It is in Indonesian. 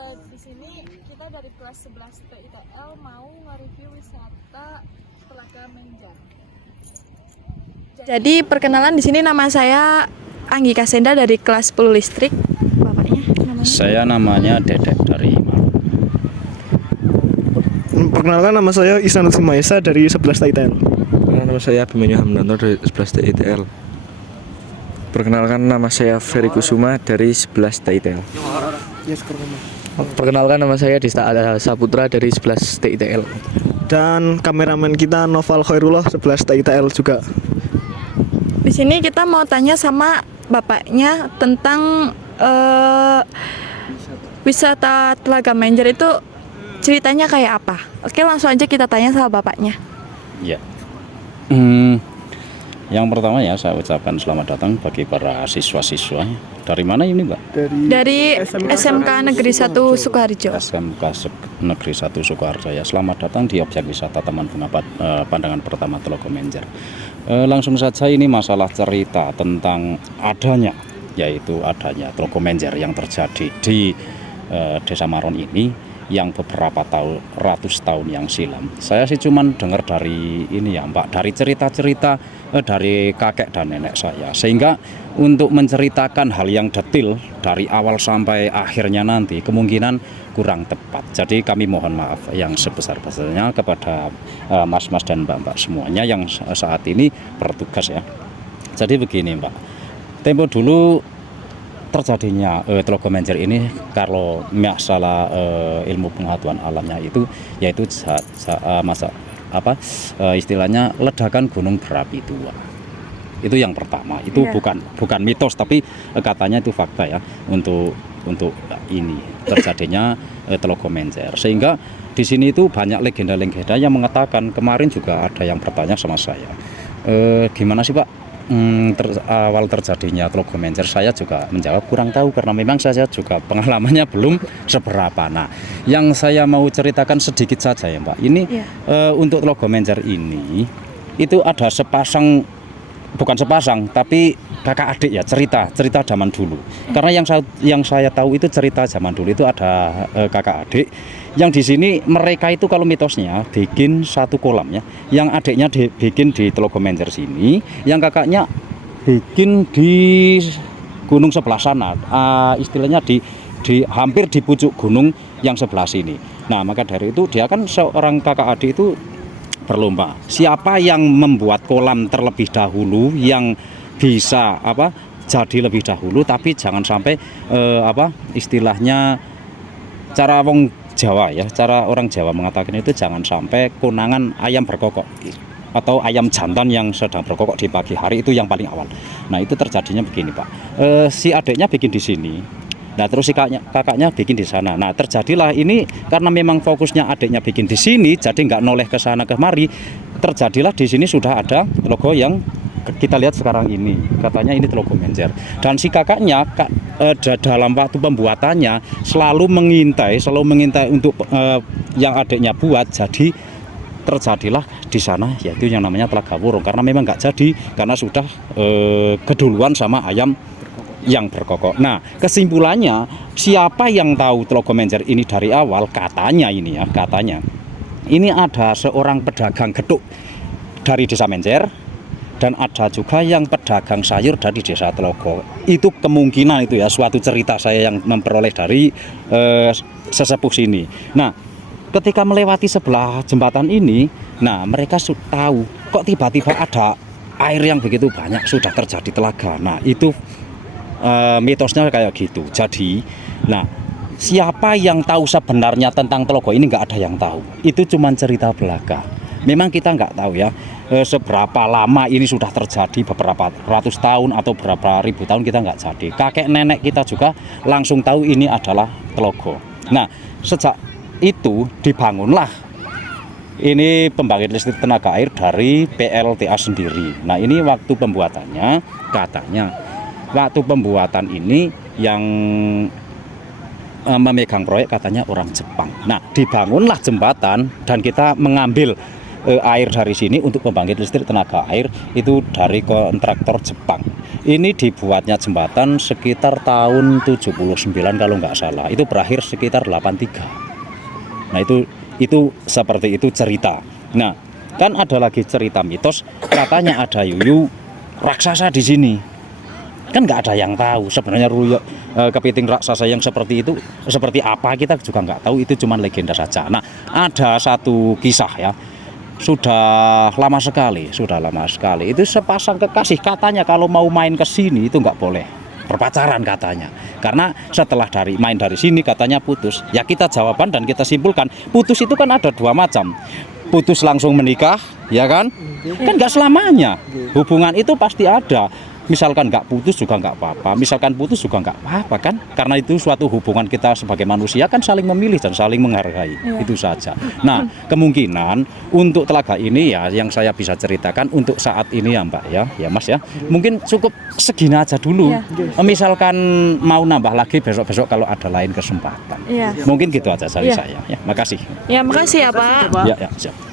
Di sini kita dari kelas 11 TITL mau nge-review wisata Telaga Menjar. Jadi perkenalan, di sini nama saya Anggika Senda dari kelas 10 listrik. Bapaknya namanya? Saya namanya Dedek dari Maluku. Perkenalkan, nama saya Ihsanul Simaesa dari 11 TITL. Nama saya Abimanyu Hamdanto dari 11 TITL. Perkenalkan, nama saya Ferry Kusuma dari 11 TITL. Perkenalkan, nama saya Dista Saputra dari 11 TITL. Dan kameramen kita Noval Khairullah 11 TITL juga. Di sini kita mau tanya sama bapaknya tentang wisata Telaga Menjar itu ceritanya kayak apa. Oke, langsung aja kita tanya sama bapaknya. Ya. Yang pertama ya, saya ucapkan selamat datang bagi para siswa-siswa. Dari mana ini, Mbak? Dari SMK Negeri 1 Sukoharjo. SMK Negeri 1 Sukoharjo ya. Selamat datang di objek wisata Taman Bunga Pandangan Pertama Telaga Menjar. Langsung saja, ini masalah cerita tentang adanya Telaga Menjar yang terjadi di Desa Maron ini, yang beberapa ratus tahun yang silam. Saya sih cuman dengar dari ini ya, Mbak, dari cerita-cerita dari kakek dan nenek saya. Sehingga untuk menceritakan hal yang detail dari awal sampai akhirnya nanti kemungkinan kurang tepat. Jadi kami mohon maaf yang sebesar-besarnya kepada mas-mas dan mbak-mbak semuanya yang saat ini bertugas ya. Jadi begini, Mbak. Tempo dulu terjadinya Telaga Menjar ini, kalau masalah ilmu pengetahuan alamnya itu yaitu istilahnya ledakan gunung berapi tua. Itu yang pertama. Itu bukan mitos, tapi katanya itu fakta ya, untuk ini terjadinya Telaga Menjar. Sehingga di sini itu banyak legenda-legenda yang mengatakan, kemarin juga ada yang bertanya sama saya, gimana sih, Pak, awal terjadinya Telaga Menjar? Saya juga menjawab kurang tahu, karena memang saya juga pengalamannya belum seberapa. Nah, yang saya mau ceritakan sedikit saja ya, Mbak. Ini untuk Telaga Menjar ini itu ada bukan sepasang, tapi kakak adik ya, cerita zaman dulu. Karena yang saya tahu itu cerita zaman dulu itu ada kakak adik yang di sini mereka itu kalau mitosnya bikin satu kolam ya, yang adiknya bikin di Telaga Menjar sini, yang kakaknya bikin di gunung sebelah sana, istilahnya di hampir di pucuk gunung yang sebelah sini. Nah, maka dari itu dia kan seorang kakak adik itu berlomba, siapa yang membuat kolam terlebih dahulu, yang bisa jadi lebih dahulu, tapi jangan sampai istilahnya cara orang Jawa mengatakan itu, jangan sampai konangan ayam berkokok atau ayam jantan yang sedang berkokok di pagi hari, itu yang paling awal. Nah, itu terjadinya begini, Pak. Si adiknya bikin di sini, nah terus si kakaknya bikin di sana. Nah, terjadilah ini karena memang fokusnya adiknya bikin di sini, jadi nggak noleh ke sana kemari. Terjadilah di sini sudah ada logo yang kita lihat sekarang ini, katanya ini Telaga Menjar. Dan si kakaknya dalam waktu pembuatannya selalu mengintai untuk yang adiknya buat. Jadi terjadilah di sana yaitu yang namanya Telaga Wurung, karena memang nggak jadi karena sudah keduluan sama ayam yang berkokok. Nah, kesimpulannya, siapa yang tahu Telaga Menjar ini dari awal, katanya ini ada seorang pedagang geduk dari Desa Menjar, dan ada juga yang pedagang sayur dari Desa Telaga. Itu kemungkinan itu ya, suatu cerita saya yang memperoleh dari sesepuh sini. Nah, ketika melewati sebelah jembatan ini, nah mereka tahu kok tiba-tiba ada air yang begitu banyak, sudah terjadi telaga. Nah, itu mitosnya kayak gitu. Jadi, nah, siapa yang tahu sebenarnya tentang telaga ini? Nggak ada yang tahu. Itu cuma cerita belaka. Memang kita nggak tahu ya seberapa lama ini sudah terjadi, beberapa ratus tahun atau berapa ribu tahun, kita nggak jadi. Kakek nenek kita juga langsung tahu ini adalah telaga. Nah, sejak itu dibangunlah ini pembangkit listrik tenaga air dari PLTA sendiri. Nah, ini waktu pembuatannya, katanya waktu pembuatan ini yang memegang proyek katanya orang Jepang. Nah, dibangunlah jembatan dan kita mengambil air dari sini untuk pembangkit listrik tenaga air itu dari kontraktor Jepang. Ini dibuatnya jembatan sekitar tahun 79 kalau nggak salah. Itu berakhir sekitar 83. Nah itu seperti itu cerita. Nah kan ada lagi cerita mitos katanya ada yuyu raksasa di sini. Kan nggak ada yang tahu sebenarnya kepiting raksasa yang seperti itu seperti apa, kita juga nggak tahu, itu cuma legenda saja. Nah ada satu kisah ya, sudah lama sekali itu sepasang kekasih katanya kalau mau main ke sini itu nggak boleh berpacaran katanya, karena setelah main dari sini katanya putus. Ya kita jawaban dan kita simpulkan putus itu kan ada dua macam, putus langsung menikah ya kan nggak selamanya, hubungan itu pasti ada. Misalkan nggak putus juga nggak apa-apa, misalkan putus juga nggak apa-apa kan, karena itu suatu hubungan kita sebagai manusia kan saling memilih dan saling menghargai, itu saja. Nah kemungkinan untuk telaga ini ya yang saya bisa ceritakan untuk saat ini ya Mbak ya Mas ya, mungkin cukup segini aja dulu. Misalkan mau nambah lagi besok-besok kalau ada lain kesempatan. Mungkin gitu aja dari saya ya, makasih. Ya makasih ya Pak. Ya siap.